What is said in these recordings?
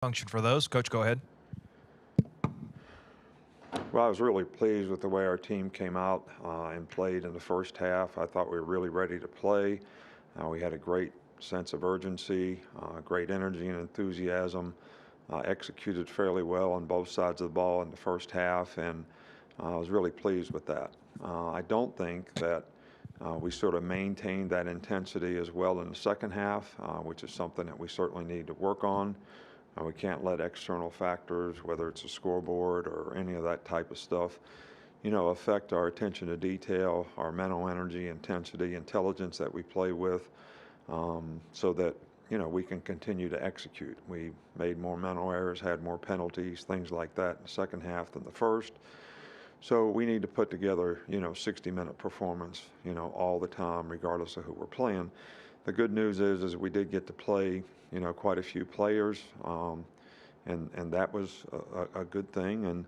function for those. Coach, go ahead. Well, I was really pleased with the way our team came out and played in the first half. I thought we were really ready to play. We had a great sense of urgency, great energy and enthusiasm, executed fairly well on both sides of the ball in the first half, and I was really pleased with that. I don't think that we sort of maintained that intensity as well in the second half, which is something that we certainly need to work on. We can't let external factors, whether it's a scoreboard or any of that type of stuff, affect our attention to detail, our mental energy, intensity, intelligence that we play with, so that, we can continue to execute. We made more mental errors, had more penalties, things like that in the second half than the first. So we need to put together, 60-minute performance, all the time, regardless of who we're playing. The good news is we did get to play, quite a few players, and that was a good thing. And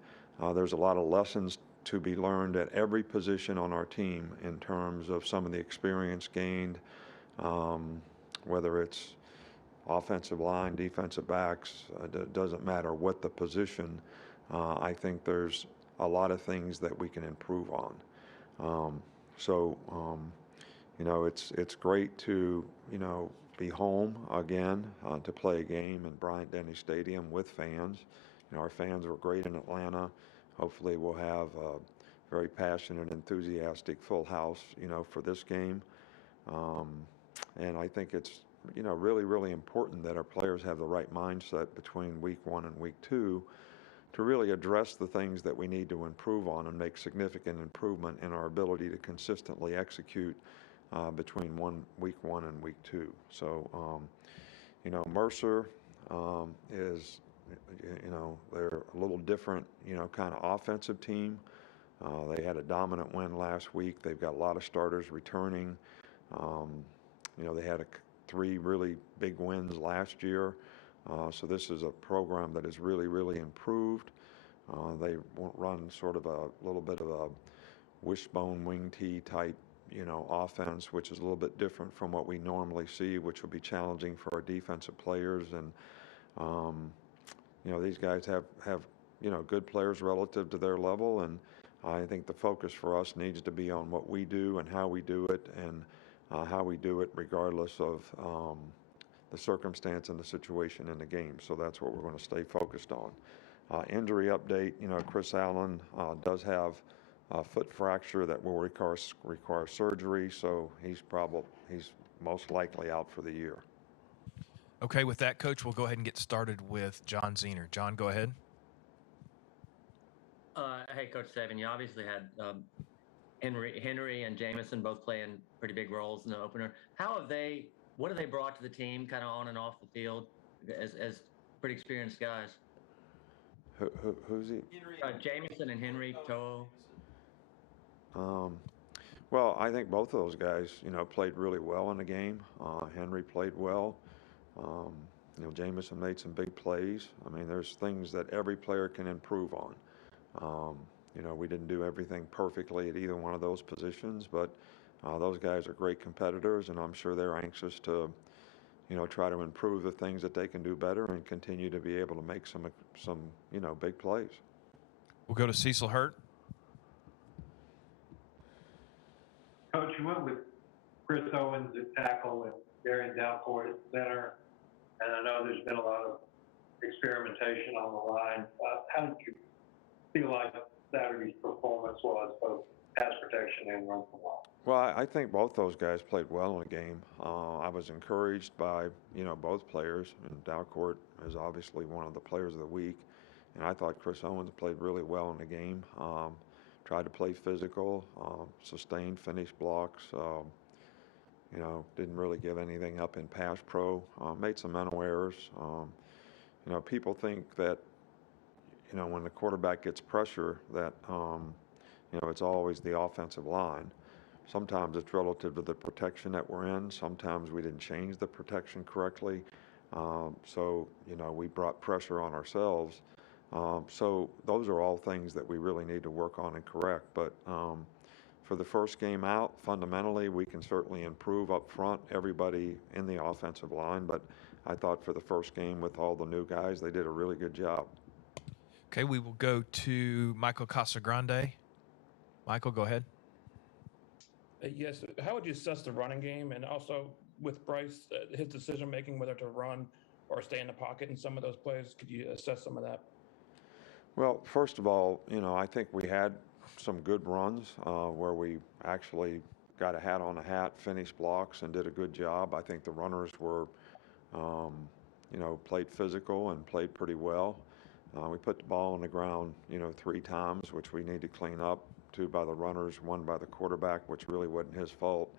there's a lot of lessons to be learned at every position on our team in terms of some of the experience gained, whether it's offensive line, defensive backs, doesn't matter what the position. I think there's a lot of things that we can improve on. So, it's great to, be home again to play a game in Bryant-Denny Stadium with fans. Our fans were great in Atlanta. Hopefully we'll have a very passionate, enthusiastic full house, for this game. And I think it's, really, really important that our players have the right mindset between week 1 and week 2 to really address the things that we need to improve on and make significant improvement in our ability to consistently execute between week 1 and week 2. So, Mercer is, they're a little different, kind of offensive team. They had a dominant win last week. They've got a lot of starters returning. They had 3 really big wins last year. So this is a program that has really, really improved. They run sort of a little bit of a wishbone wing tee type, offense, which is a little bit different from what we normally see, which will be challenging for our defensive players. And, these guys have, good players relative to their level. And I think the focus for us needs to be on what we do and how we do it, and how we do it regardless of the circumstance and the situation in the game. So that's what we're going to stay focused on. Injury update, Chris Allen does have a foot fracture that will require surgery, so he's most likely out for the year. Okay, with that, Coach, we'll go ahead and get started with John Zehner. John, go ahead. Hey, Coach Saban, you obviously had Henry and Jamison both playing pretty big roles in the opener. What have they brought to the team, kind of on and off the field, as pretty experienced guys? Who's he? Jamison and Henry Toho. Well, I think both of those guys, played really well in the game. Henry played well. Jamison made some big plays. I mean, there's things that every player can improve on. We didn't do everything perfectly at either one of those positions, but those guys are great competitors, and I'm sure they're anxious to, try to improve the things that they can do better and continue to be able to make some big plays. We'll go to Cecil Hurt. Coach, you went with Chris Owens at tackle and Darian Dalcourt at center, and I know there's been a lot of experimentation on the line. How did you feel like Saturday's performance was, both pass protection and run the ball? Well, I think both those guys played well in the game. I was encouraged by, both players, and Dalcourt is obviously one of the players of the week, and I thought Chris Owens played really well in the game. Tried to play physical, sustained, finished blocks, didn't really give anything up in pass pro, made some mental errors. People think that, when the quarterback gets pressure that, it's always the offensive line. Sometimes it's relative to the protection that we're in. Sometimes we didn't change the protection correctly. So, we brought pressure on ourselves. So those are all things that we really need to work on and correct. But for the first game out, fundamentally, we can certainly improve up front, everybody in the offensive line. But I thought for the first game with all the new guys, they did a really good job. Okay, we will go to Michael Casagrande. Michael, go ahead. Yes. How would you assess the running game, and also with Bryce, his decision making whether to run or stay in the pocket in some of those plays? Could you assess some of that? Well, first of all, I think we had some good runs where we actually got a hat on a hat, finished blocks, and did a good job. I think the runners were, played physical and played pretty well. We put the ball on the ground, 3 times, which we need to clean up. 2 by the runners, 1 by the quarterback, which really wasn't his fault.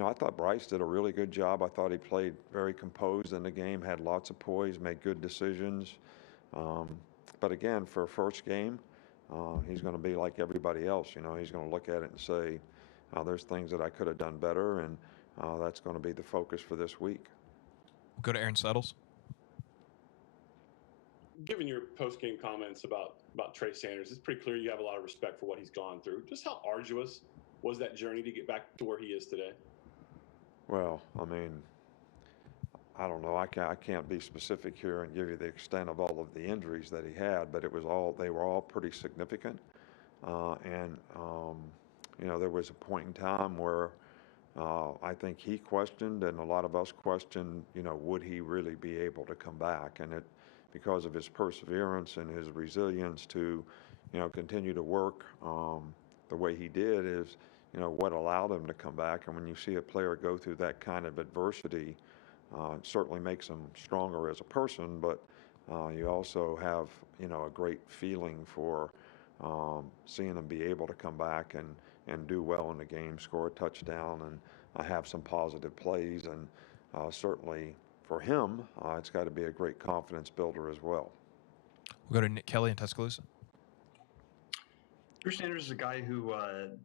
I thought Bryce did a really good job. I thought he played very composed in the game, had lots of poise, made good decisions. But again, for a first game, he's going to be like everybody else. He's going to look at it and say, there's things that I could have done better, and that's going to be the focus for this week. We'll go to Aaron Settles. Given your post-game comments about Trey Sanders, it's pretty clear you have a lot of respect for what he's gone through. Just how arduous was that journey to get back to where he is today? Well, I don't know. I can't be specific here and give you the extent of all of the injuries that he had, but they were all pretty significant. There was a point in time where I think he questioned, and a lot of us questioned, would he really be able to come back? And because of his perseverance and his resilience to, continue to work the way he did is, what allowed him to come back. And when you see a player go through that kind of adversity, it certainly makes him stronger as a person, but you also have, a great feeling for seeing him be able to come back and do well in the game, score a touchdown, and have some positive plays. And certainly for him, it's got to be a great confidence builder as well. We'll go to Nick Kelly in Tuscaloosa. Trey Sanders is a guy who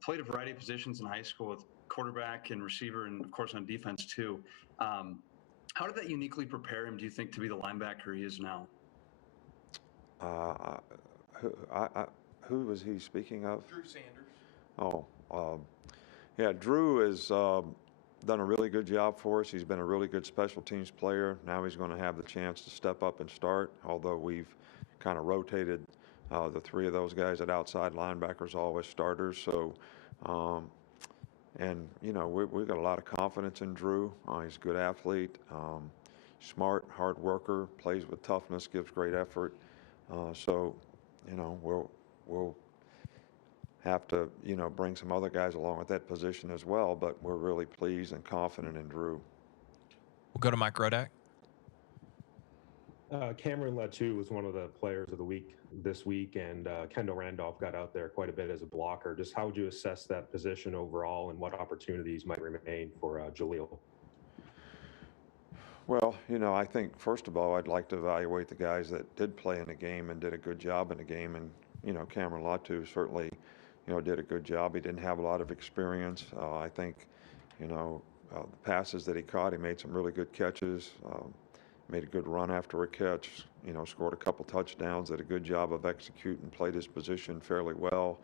played a variety of positions in high school with quarterback and receiver, and of course on defense too. How did that uniquely prepare him, do you think, to be the linebacker he is now? Who was he speaking of? Trey Sanders. Yeah, Drew has done a really good job for us. He's been a really good special teams player. Now he's going to have the chance to step up and start, although we've kind of rotated the 3 of those guys at outside linebackers always starters. So, we've got a lot of confidence in Drew. He's a good athlete, smart, hard worker, plays with toughness, gives great effort. We'll have to, bring some other guys along with that position as well, but we're really pleased and confident in Drew. We'll go to Mike Rodak. Cameron Latu was one of the players of the week this week, and Kendall Randolph got out there quite a bit as a blocker. Just how would you assess that position overall, and what opportunities might remain for Jaleel? Well, I think, first of all, I'd like to evaluate the guys that did play in the game and did a good job in the game. And, Cameron Latu certainly, did a good job. He didn't have a lot of experience. I think, the passes that he caught, he made some really good catches, made a good run after a catch, scored a couple touchdowns, did a good job of executing, played his position fairly well.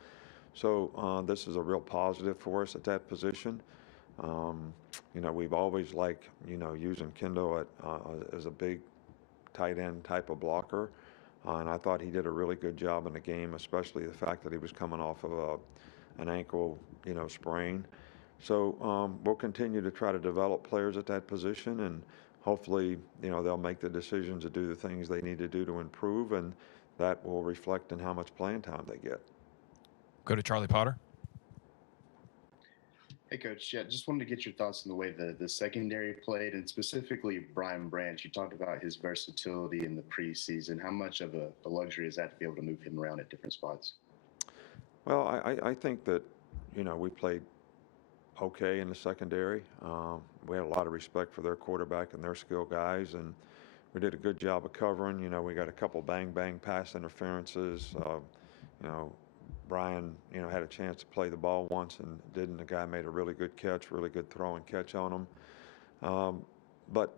So this is a real positive for us at that position. We've always liked, using Kendall as a big tight end type of blocker. And I thought he did a really good job in the game, especially the fact that he was coming off of an ankle, sprain. So we'll continue to try to develop players at that position, and hopefully, they'll make the decisions to do the things they need to do to improve, and that will reflect in how much playing time they get. Go to Charlie Potter. Hey, Coach. Yeah, just wanted to get your thoughts on the way the secondary played, and specifically Brian Branch. You talked about his versatility in the preseason. How much of a luxury is that to be able to move him around at different spots? Well, I think that, we played okay in the secondary. We had a lot of respect for their quarterback and their skill guys, and we did a good job of covering. We got a couple bang pass interferences. Brian, had a chance to play the ball once and didn't. The guy made a really good catch, really good throw and catch on him. But,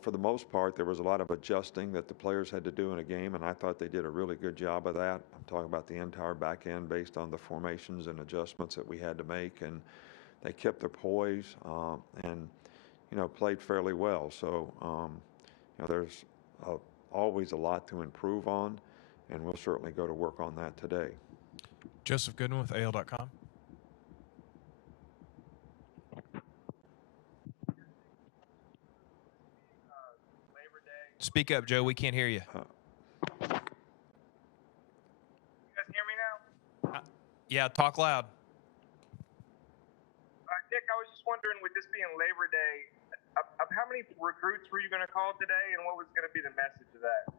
for the most part, there was a lot of adjusting that the players had to do in a game, and I thought they did a really good job of that. I'm talking about the entire back end based on the formations and adjustments that we had to make, and they kept their poise. And, played fairly well. So, there's always a lot to improve on, and we'll certainly go to work on that today. Joseph Goodwin with AL.com. Speak up, Joe. We can't hear you. You guys hear me now? Yeah, talk loud. Nick, I was just wondering, with this being Labor Day, of how many recruits were you going to call today, and what was going to be the message of that?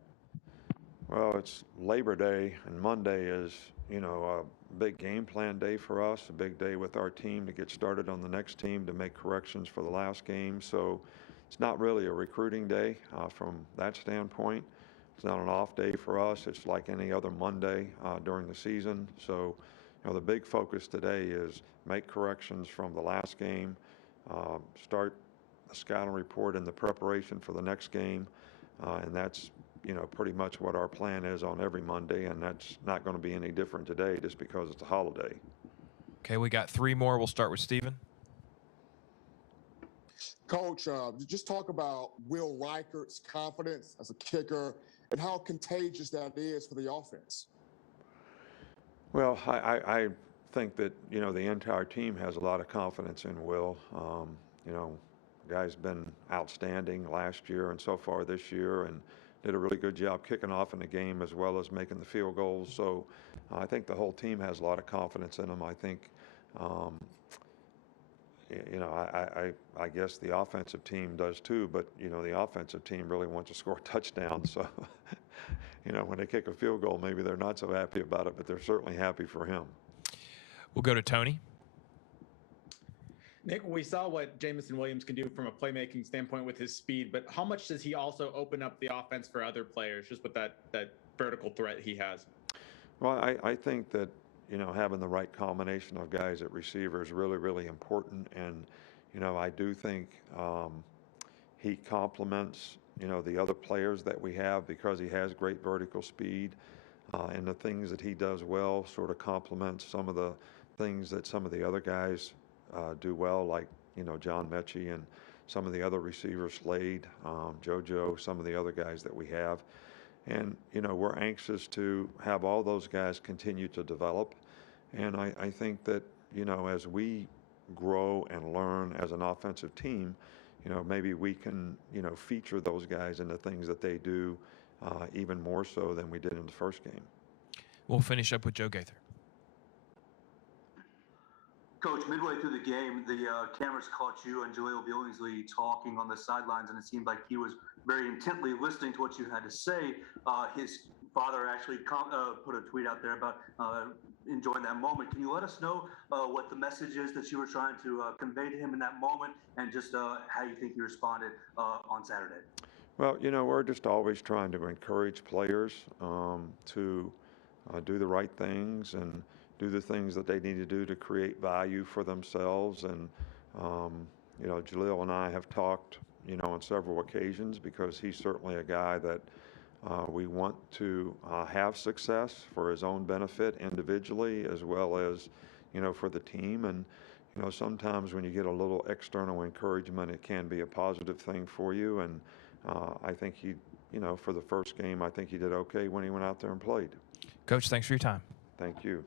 Well, it's Labor Day, and Monday is, a big game plan day for us, a big day with our team to get started on the next team to make corrections for the last game. So it's not really a recruiting day from that standpoint. It's not an off day for us. It's like any other Monday during the season. So, the big focus today is make corrections from the last game, start the scouting report and the preparation for the next game, and that's pretty much what our plan is on every Monday, and that's not going to be any different today just because it's a holiday. Okay, we got 3 more. We'll start with Steven. Coach, just talk about Will Reichert's confidence as a kicker and how contagious that is for the offense. Well, I think that, the entire team has a lot of confidence in Will. The guy's been outstanding last year and so far this year, and did a really good job kicking off in the game as well as making the field goals. So I think the whole team has a lot of confidence in him. I think, I guess the offensive team does too, but, the offensive team really wants to score a touchdown. So, when they kick a field goal, maybe they're not so happy about it, but they're certainly happy for him. We'll go to Tony. Nick, we saw what Jameson Williams can do from a playmaking standpoint with his speed, but how much does he also open up the offense for other players just with that vertical threat he has? Well, I think that, having the right combination of guys at receiver is really, really important. And, I do think he complements, the other players that we have because he has great vertical speed. And the things that he does well sort of complements some of the things that some of the other guys do well, like, John Mechie and some of the other receivers, Slade, JoJo, some of the other guys that we have. And, we're anxious to have all those guys continue to develop. And I think that, as we grow and learn as an offensive team, maybe we can, feature those guys in the things that they do even more so than we did in the first game. We'll finish up with Joe Gaither. Coach, midway through the game, the cameras caught you and Jaleel Billingsley talking on the sidelines, and it seemed like he was very intently listening to what you had to say. His father actually put a tweet out there about enjoying that moment. Can you let us know what the message is that you were trying to convey to him in that moment, and just how you think he responded on Saturday? Well, we're just always trying to encourage players to do the right things and do the things that they need to do to create value for themselves. And, Jaleel and I have talked, on several occasions because he's certainly a guy that we want to have success for his own benefit individually as well as, for the team. And, sometimes when you get a little external encouragement, it can be a positive thing for you. And I think he, for the first game, I think he did okay when he went out there and played. Coach, thanks for your time. Thank you.